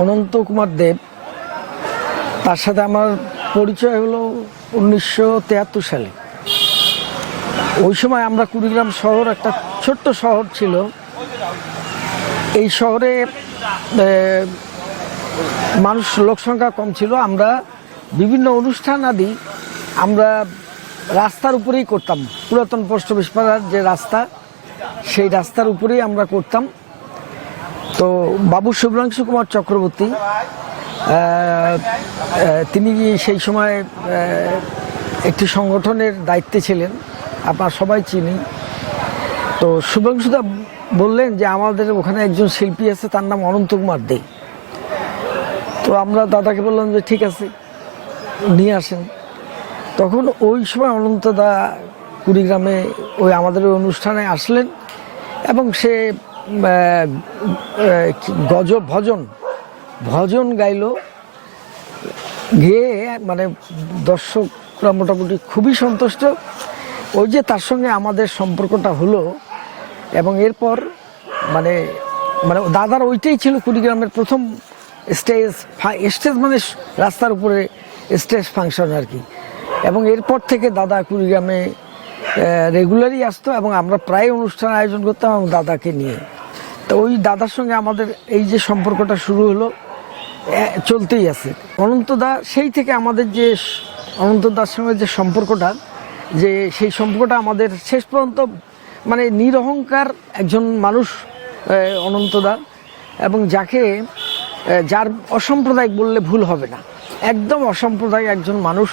অনন্ত কুমার দেব, তার সাথে আমার পরিচয় হলো 1973 সালে। ওই সময় আমরা কুড়িগ্রাম শহর একটা ছোট্ট শহর ছিল। এই শহরে মানুষ লোক সংখ্যা কম ছিল। আমরা বিভিন্ন অনুষ্ঠান আদি আমরা রাস্তার উপরেই করতাম। পুরাতন পোস্ট অফিস পাড়ার যে রাস্তা, সেই রাস্তার উপরেই আমরা করতাম। তো বাবু শুভ্রাংশু কুমার চক্রবর্তী তিনি সেই সময় একটি সংগঠনের দায়িত্বে ছিলেন, আপনারা সবাই চিনি। তো শুভ্রাংশুদা বললেন যে আমাদের ওখানে একজন শিল্পী আছে, তার নাম অনন্ত কুমার দে। তো আমরা দাদাকে বললাম যে ঠিক আছে, নিয়ে আসেন। তখন ওই সময় অনন্তদা কুড়িগ্রামে ওই আমাদের অনুষ্ঠানে আসলেন এবং সে ভজন গাইল। গিয়ে মানে দর্শকরা মোটামুটি খুবই সন্তুষ্ট। ওই যে তার সঙ্গে আমাদের সম্পর্কটা হলো এবং এরপর মানে মানে দাদার ওইটাই ছিল কুড়িগ্রামের প্রথম স্টেজ মানে রাস্তার উপরে স্টেজ ফাংশন আর কি। এবং এরপর থেকে দাদা কুড়িগ্রামে রেগুলারই আসতো এবং আমরা প্রায় অনুষ্ঠান আয়োজন করতাম এবং দাদাকে নিয়ে। তো ওই দাদার সঙ্গে আমাদের এই যে সম্পর্কটা শুরু হলো, চলতেই আছে। অনন্তদা সেই থেকে আমাদের যে অনন্তদার সঙ্গে যে সম্পর্কটা, যে সেই সম্পর্কটা আমাদের শেষ পর্যন্ত মানে নিরহংকার একজন মানুষ অনন্তদা, এবং যার অসাম্প্রদায়িক বললে ভুল হবে না, একদম অসাম্প্রদায়িক একজন মানুষ,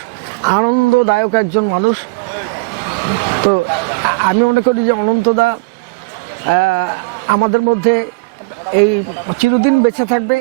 আনন্দদায়ক একজন মানুষ। তো আমি মনে করি যে অনন্তদা আমাদের মধ্যে এই চিরদিন বেঁচে থাকবে।